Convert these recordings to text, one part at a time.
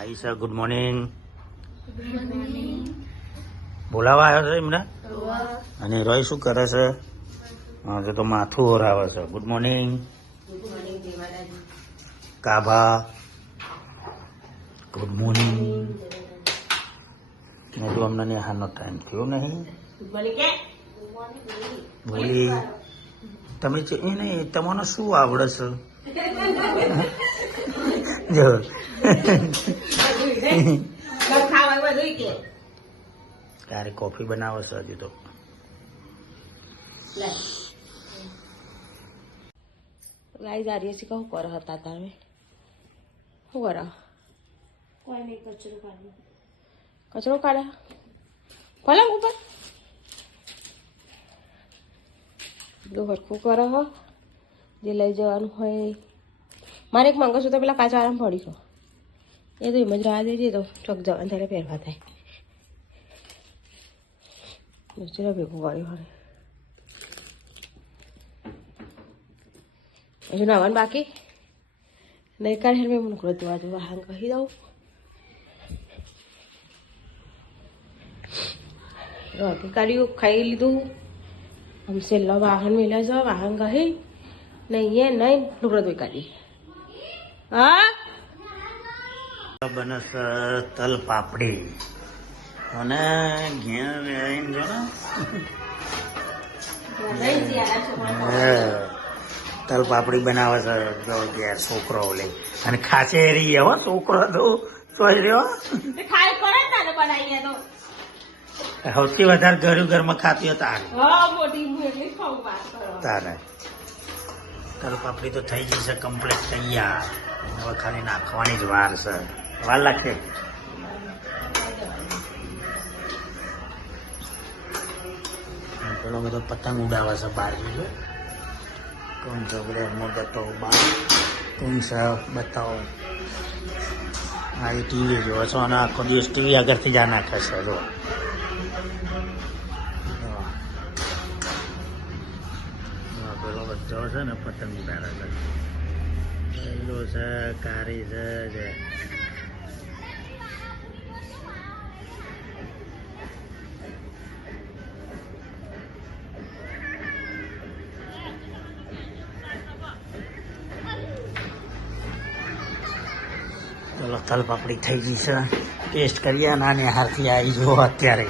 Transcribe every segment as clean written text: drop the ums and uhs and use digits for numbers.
આઈશા good morning. બોલાવા આવ્યો છે એમને. અને રોય શું કરે છે? હા તો માથું ઓરાવે છે. ગુડ મોર્નિંગ કાભા. Good morning. હજુ અમને નેહાનો ટાઈમ થયો નહીં. બોલી તમે એને તમને શું આવડે છે? જો તારે કોફી બનાવે છે હજુ તો. ગાઈસ આ રહી છે કહું કરો હતા તમે શું કરો? કોઈ નહીં, કચરો કાઢ્યો. કચરો કાઢે પલંગ ઉપર જો હરખું કરો હો. જે લઈ જવાનું હોય. મારે એક મંગળસૂત્ર પેલા કાચા આરામ પડી ગયો. એ તો એમ જ રાહ દેજે તો ચોક જવાનું ત્યારે પહેરવા થાય. ચલો ભેગું કર્યું હવે. હજુ નાવાનું બાકી નહીં. કાઢે મેં મોકલો તું આજે વાહન કહી દઉં. રોટી કાઢ્યું, ખાઈ લીધું. આમ છેલ્લો વાહન મેળ્યા છો. વાહન કહી નહીં એ નહીં લુગડો ધોઈ કાઢી. હા બને છે તલ પાપડી અને ઘેર આવીને જો ને તલ પાપડી બનાવે છે. જો ઘેર છોકરો લઈ અને ખાસે રહી હો છોકરો તો સોઈ રહ્યો. સૌથી વધારે ઘરમાં ખાતી હતા તારે. તલ પાપડી તો થઈ જશે કમ્પ્લીટ તૈયાર. હવે ખાલી નાખવાની જ વાર છે. વાર લાગશે. પેલો બધો પતંગ ઉડાવે છે બહાર. જોજો કોણ છે બધે મોટો બાર કોણ છે બતાવો. આ એ ટીવી જોવે છો અને આખો દિવસ ટીવી આગળથી જ આ નાખે છે. જો પેલો બધો છે ને પતંગ ઉડાડે છે. પેલો છે કારી છે જે પેલો તલ પાપડી થઈ ગઈ છે. ટેસ્ટ કરીએ. નાની હારથી આવી જુઓ અત્યારે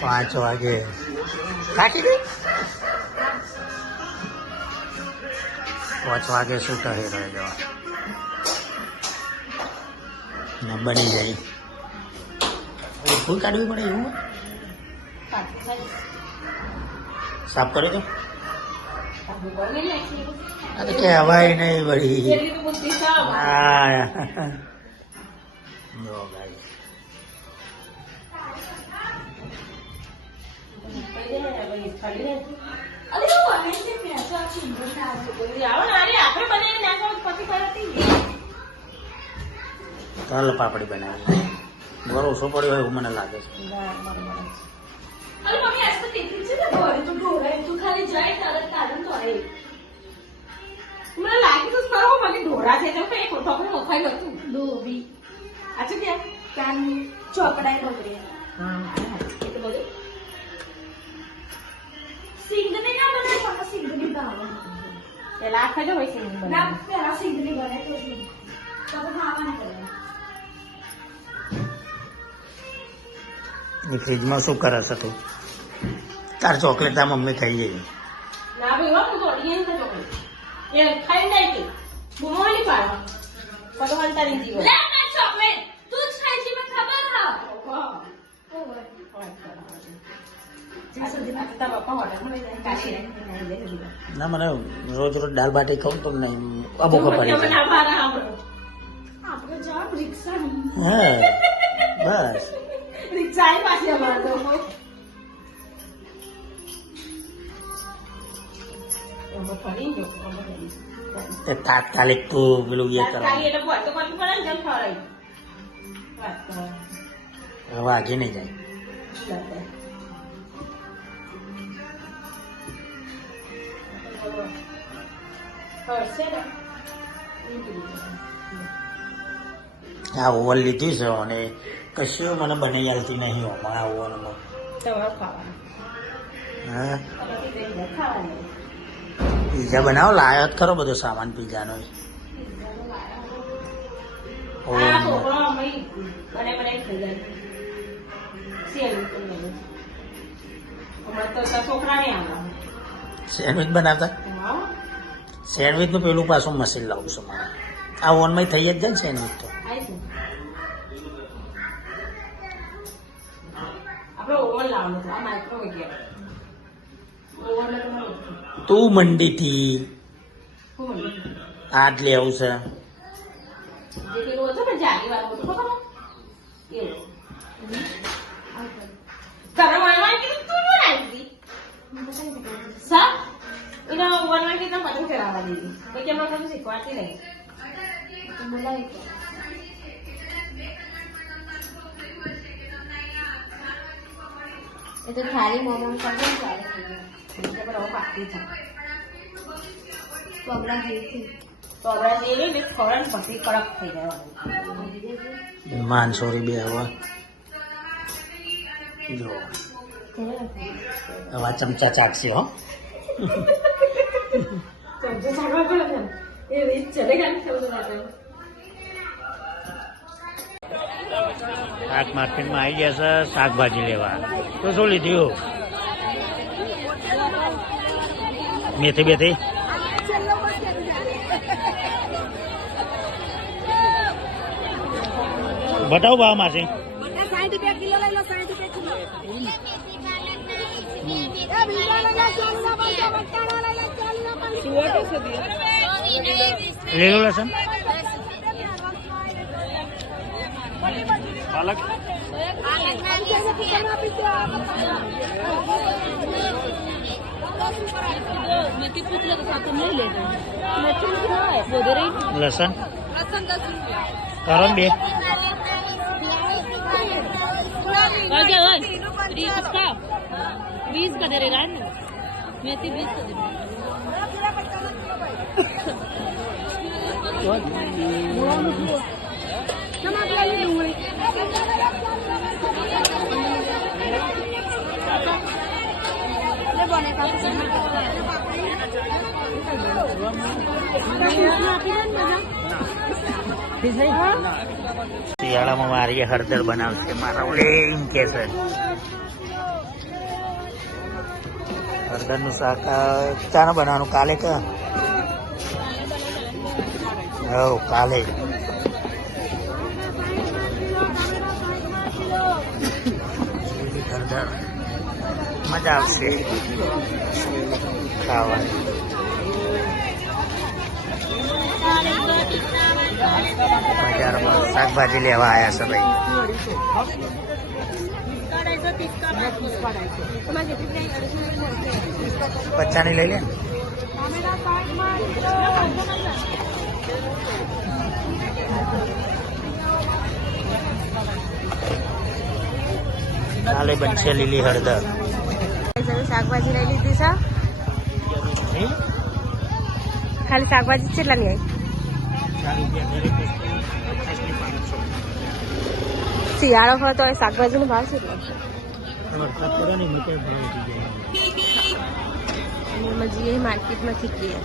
5 વાગે. રાખી દે 5 વાગે શું કહે રહ્યો ને બની જાય. ફૂલ કાઢવી પડે એવું સાફ કરે તો કહેવાય નહીં વળી. હા તલ પાપડી બનાવી બરો ઓછો પડ્યો હોય એવું મને લાગે છે. મને લાગી તો કરો મને ઢોરા છે તો એક ઠોકર મોખાઈ હતું ડોબી આછે કે કાન ચોપડાઈ ઢોકરી એટલે બધું સિંગની ના બનાય પણ સિંગની બનાવે પેલા આખા જો હોય સિંગની બનાવે ના પેલા સિંગની બનાય તો ખાવાને કરે. એ ફ્રીજમાં શું કરે છે તું? તાર ચોકલેટ આ મમ્મી ખાઈ જાય. ના ભાઈ હો તો ઓડિયન તો ચોકલેટ એ ખાઈ જાય કે બુમોની પાડવા ભગવાન તારી જીવ લે ના ચોકલેટ તું જ ખાઈ છે મને ખબર હા. ના મને રોજ રોજ દાળ બાટી ખાઉં તો નહીં અબો ખબર આપણે જવાબ રિક્ષા હા બસ રિક્ષા આવી પાછી અમારે તો તાત્કાલિક તું પેલું એ કરવા હવે આગે નહીં જાય. આ ઓવન લીધી છે અને કશું મને બનાવી આલતી નહીં આમાં આ ઓવનમાં. તમારે ખાવાનું હા ખાવાનું પીઝા બનાવો, લાયો જ ખરો બધો સામાન પીઝાનો. આ ઓવનમાં છોકરો અમે બનાવી ખાઈ જાય સેન્ડવીચ હમણાં તો છોકરા નહીં આવવા સેન્ડવિચ બનાવતા. સેન્ડવિચનું પેલું પાછું મશીન લાવું છું મારે. આ ઓવનમાં થઈ જ જાય ને સેન્ડવિચ તો. આપણે ઓવન લાવવાનું હતું આ માઇક્રોવેવ ગયા ઓવન તું મંડીથી આ જ લેવું છે. જે પેલું હતું ને જાલી વાળું હતું ખબર એવું તમે વણવા કીધું તું ન રાખી સા એના વણવા કીધું પતંગ ચડાવવા દીધી પછી એમાં કશું શીખવાતી નહીં બોલાવી એ તો થાળી મોમાં કરે ચાલે બરાબર પાકી થાય પગલા જેવી ને ખોરાક પછી કડક થઈ જાય માનસોરી બે હવે જો હવે ચમચા ચાટશે હો. ચમચો ચાટવા પડે છે એ રીત ચલેગા ને ચમચો ચાટવા. શાક માર્કેટમાં આવી ગયા છે શાકભાજી લેવા. તો શું લીધું? મેથી બેથી બતાવો ભાવ માસી. 60 રૂપિયા કિલો લઈ લો 60 રૂપિયા કિલો લીલું લસણ પાલક લસણ કરણ બે बीस का दे रहेगा ना मेथी 20 का दे શિયાળામાં મારી હળદર બનાવશે મારા ઓલે એમ કે છે. હળદરનું શાક ચાને બનાવવાનું કાલે કે કાલે હળદર મજા આવશે ખાવાની. બજારમાં શાકભાજી લેવા આવ્યા છે ભાઈ. બચ્ચાની લઈ લે. કાલે બનશે લીલી હળદર. શાકભાજી લઈ લીધી છે ખાલી શાકભાજી કેટલા ની આવી શિયાળો હોય તો શાકભાજી નો ભાવ છે જઈએ માર્કેટમાંથી જઈએ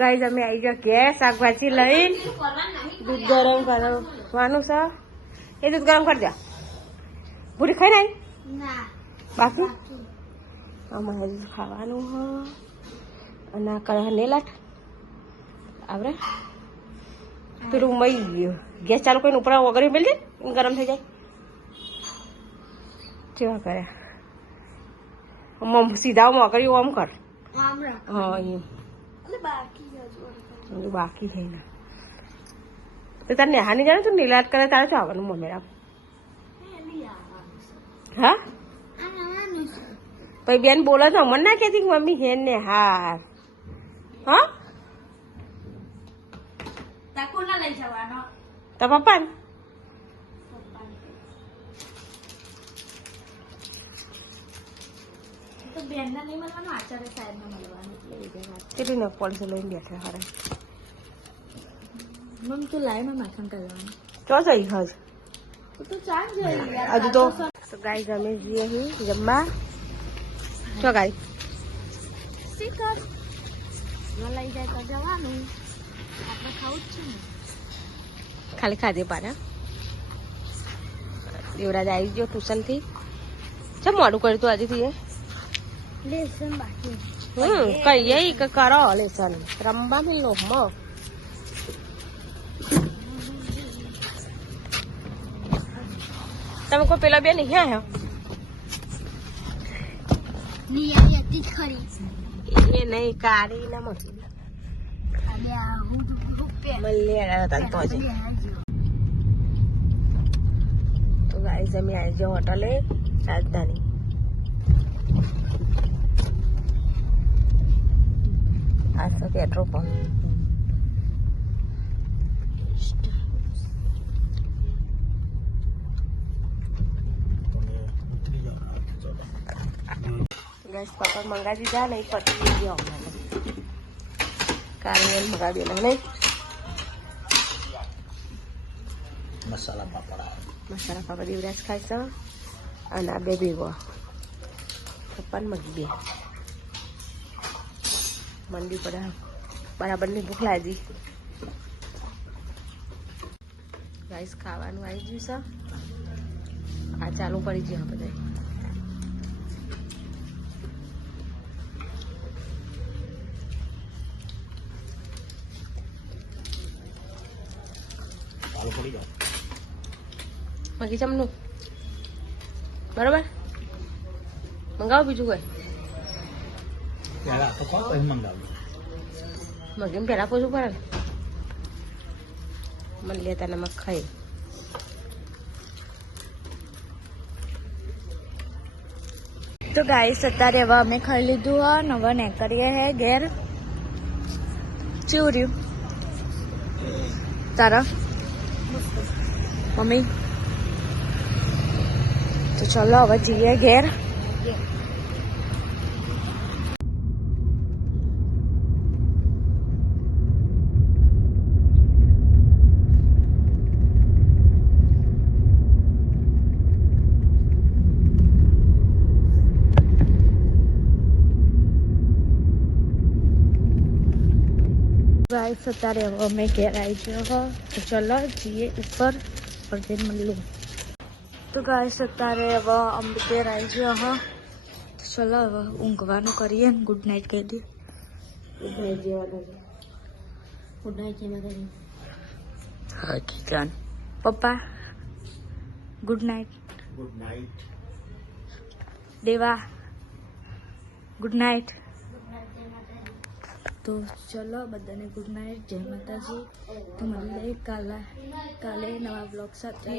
ગાઈઝ અમે આવી ગયા ઘેર શાકભાજી લઈને દૂધ ગરમ કરવાનું છે એ દૂધ ગરમ કરી દે ભૂરી ખાઈ નહીં બાકી અમારે દૂધ ખાવાનું હ અને આ કરે નેલાટ આવડે પેલું મઈ ગયું ગેસ ચાલુ કરીને ઉપર વગર મેળ દે ગરમ થઈ જાય કેવા કરે સીધા મકરી આમ કર હા એમ બાકી છે ને તો તારે નેહાની જાણે તું નીલાટ કરે તારે તો આવવાનું મમ્મી હા પછી બેન બોલે તો અમને ના કહેતી મમ્મી હે ને હાર હા તો પપ્પા કેટલી ને પોલીસ લઈને બેઠા હારે મમ તું લાય માં માખણ કરવાનું ચો જઈ હજ તો ચાલ જઈ હજુ તો ગાઈસ અમે જઈએ અહીં જમવા ચો ગાઈ શીખર લઈ જાય તો જવાનું આપણે ખાવું જ છે ને ખાલી ખાધે પાના દેવરાજ આવી ગયો ટ્યુશન થી ચમ મોડું કર્યું તું આજે થી લેસન બાકી કહીએ કે કરો લેસન રમવા મિલો મ તમે કોઈ પેલા બે નહીં આવ્યો નિયારી હતી જ ખરી એ નહીં કાઢી ના મળી અને આ હું મળ્યા હતા તો જ તો ગાઈસ અમે આવી જાઓ હોટલે રાજધાની આ તો પેટ્રોલ પંપ ગેસ પાપડ મંગાવી દીધા નહીં પતી ગયો કાલે મંગાવી દેલો નહીં મસાલા પાપડ આવે. મસાલા પાપડ યુવરાજ ખાય છે અને આ બે ભેગો પપ્પાને મગી બે મંડી પર બરાબરની ભૂખ લાગી ગાઈસ ખાવાનું આવી ગયું છે આ ચાલુ પડી ગયું બધા ચાલુ પડી જાવ. મગી ચમનું બરોબર મંગાવો બીજું કોઈ પહેલા તો કહો પછી મંગાવું. મગીને પહેલાં પૂછવું પડે ને મને લેતા ને મગ ખાઈ તો ગાઈસ અત્યારે હવે અમે ખાઈ લીધું હા ને હવે નીકળીએ હે ઘેર ચેવું રહ્યું તારા મમ્મી તો ચલો હવે જઈએ ઘેર गाइस અત્યારે હવે અમે ઘેર આવી ગયો તો ચલો જઈએ ઉપર और फिर મળ્યું તો ગાઈસ અત્યારે હવે અમે ઘેર આવી ગયો તો ચલો હવે ઊંઘવાનું કરીએ ને ગુડ નાઇટ કહી દઈએ ગુડ નાઇટ જેવા હા જાન પપ્પા ગુડ નાઇટ ગુડ નાઇટ. દેવા ગુડ નાઇટ તો ચલો બધાને ગુડ નાઇટ જય માતાજી તો મળીએ કાલે નવા બ્લોગ સાથે